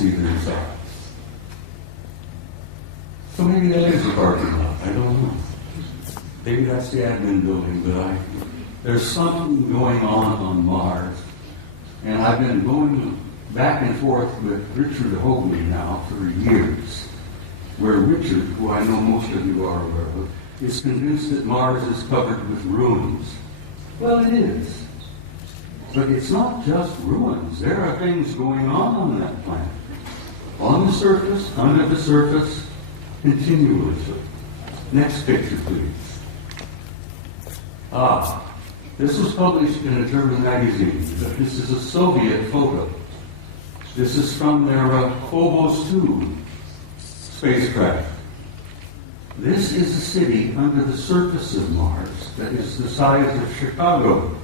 see their size. So maybe that is a parking lot. I don't know. Maybe that's the admin building, but there's something going on Mars. And I've been going back and forth with Richard Hoagley now for years, where Richard, who I know most of you are aware of, is convinced that Mars is covered with ruins. Well, it is. But it's not just ruins. There are things going on that planet. On the surface, under the surface, continuously. Next picture, please. This was published in a German magazine. This is a Soviet photo. This is from their Phobos 2 spacecraft. This is a city under the surface of Mars that is the size of Chicago.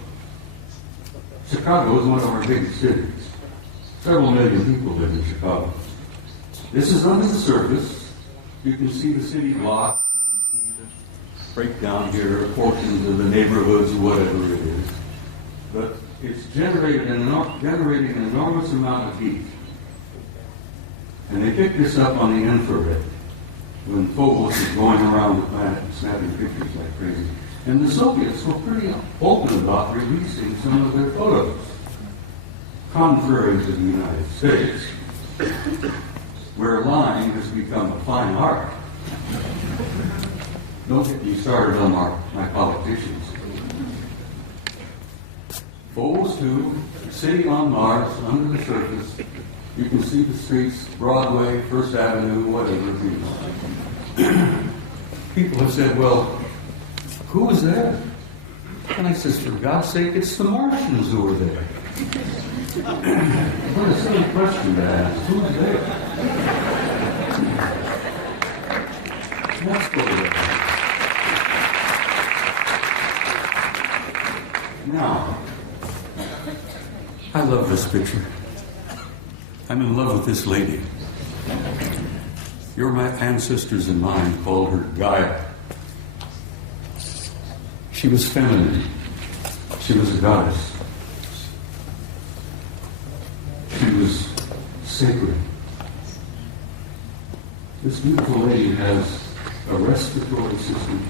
Chicago is one of our biggest cities. Several million people live in Chicago. This is under the surface. You can see the city block. You can see the breakdown here, portions of the neighborhoods, whatever it is. But it's generating an enormous amount of heat. And they picked this up on the infrared when Phobos is going around the planet and snapping pictures like crazy. And the Soviets were pretty open about releasing some of their photos, contrary to the United States, where lying has become a fine art. Don't get me started on my politicians. Phobos 2, city on Mars, under the surface. You can see the streets, Broadway, First Avenue, whatever it is. People have said, well, who was there? And I says, for God's sake, it's the Martians who were there. What a silly question to ask. Who was there? Let's go there. Now, I love this picture. I'm in love with this lady. Your ancestors and mine called her Gaia. She was feminine. She was a goddess. She was sacred. This beautiful lady has a respiratory system.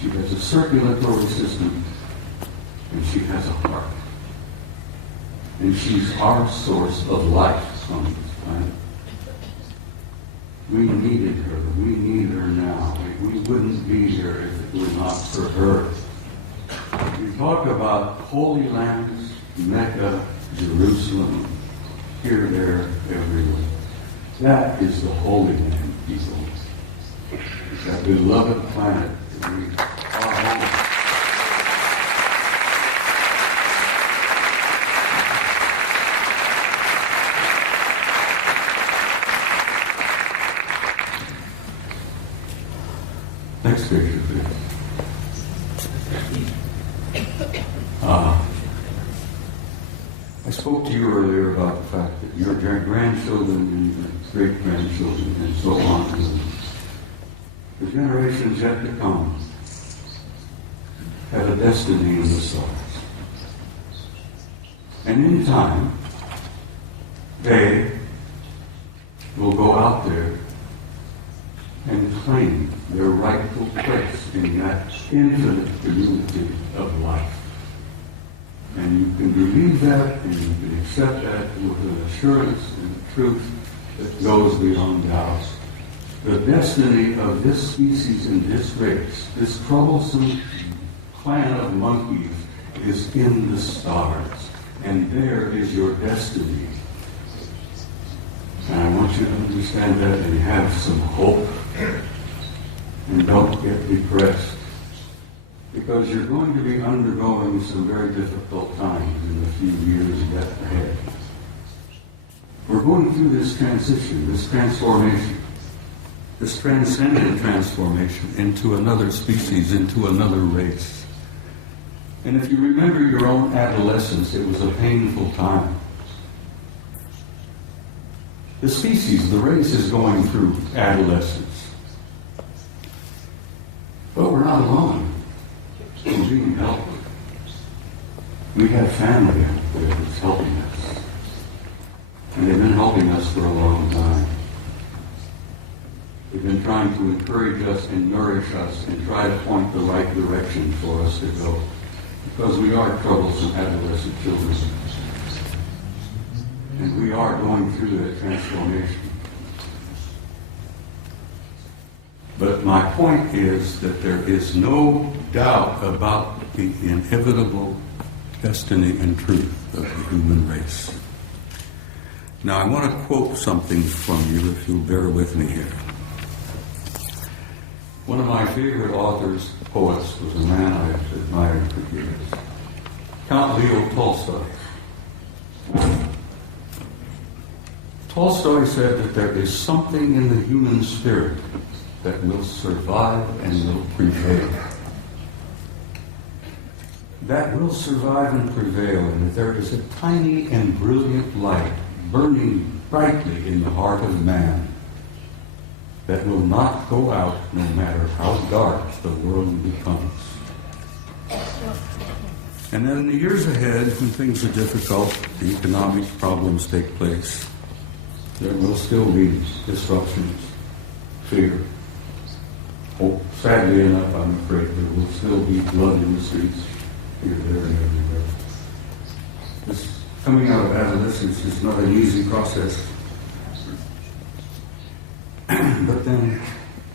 She has a circulatory system. And she has a heart. And she's our source of life on this planet. We needed her. We need her now. We wouldn't be here if it were not for her. We talk about Holy Lands, Mecca, Jerusalem, here, there, everywhere. That is the Holy Land, people. It's that beloved planet that we are home. Next picture, please. I spoke to you earlier about the fact that your grandchildren and your great-grandchildren and so on, the generations yet to come, have a destiny in the stars. And in time, they will go out there and claim their rightful place in that infinite community of life. And you can believe that, and you can accept that with an assurance and a truth that goes beyond doubt. The destiny of this species and this race, this troublesome clan of monkeys, is in the stars. And there is your destiny. And I want you to understand that and have some hope. And don't get depressed. Because you're going to be undergoing some very difficult times in the few years yet ahead. We're going through this transition, this transformation, this transcendent transformation into another species, into another race. And if you remember your own adolescence, it was a painful time. The species, the race, is going through adolescence. But we're not alone. We're being helped. We have family out there that's helping us. And they've been helping us us for a long time. They've been trying to encourage us and nourish us and try to point the right direction for us to go. Because we are troublesome adolescent children. And we are going through that transformation. But my point is that there is no doubt about the inevitable destiny and truth of the human race. Now, I want to quote something from you, if you'll bear with me here. One of my favorite authors, poets, was a man I've admired for years, Count Leo Tolstoy. Tolstoy said that there is something in the human spirit that will survive and will prevail. That will survive and prevail, and that there is a tiny and brilliant light burning brightly in the heart of man that will not go out no matter how dark the world becomes. And then in the years ahead, when things are difficult, the economic problems take place, there will still be disruptions, fear. Oh, sadly enough, I'm afraid there will still be blood in the streets, here, there, and everywhere. This coming out of adolescence is not an easy process. But then,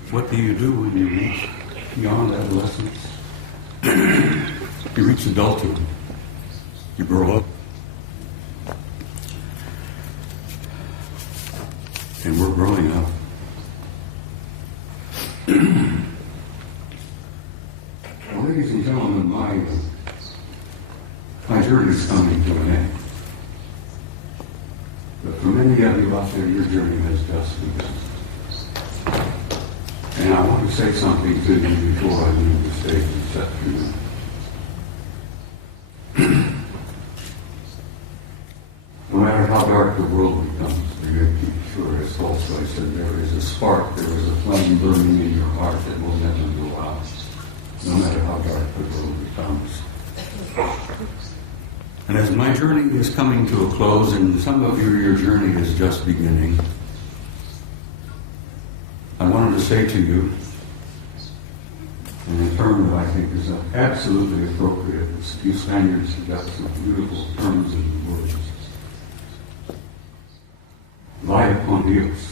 what do you do when you reach beyond adolescence? You reach adulthood. You grow up. And we're growing up. Well, ladies and gentlemen, my journey is coming to an end. But for many of you out there, your journey has just begun. And I want to say something to you before I leave the stage this afternoon. No matter how dark the world becomes, you're going to keep sure, as Tolstoy said, there is a spark, there is a flame burning in your heart that will never go out, no matter how dark the world becomes. And as my journey is coming to a close, and some of you, your journey is just beginning, I wanted to say to you, in a term that I think is absolutely appropriate, you Spaniards have got some beautiful terms and words. Vaya con Dios.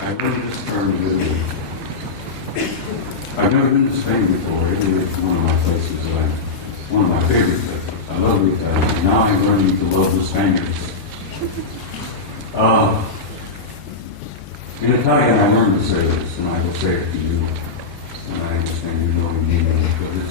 I've learned this term literally. I've never been to Spain before. Italy is one of my places that one of my favorite places. I love Italy. Now I'm learning to love the Spaniards. In Italian, I learned to say this, and I will say it to you. And I understand you know the meaning of this.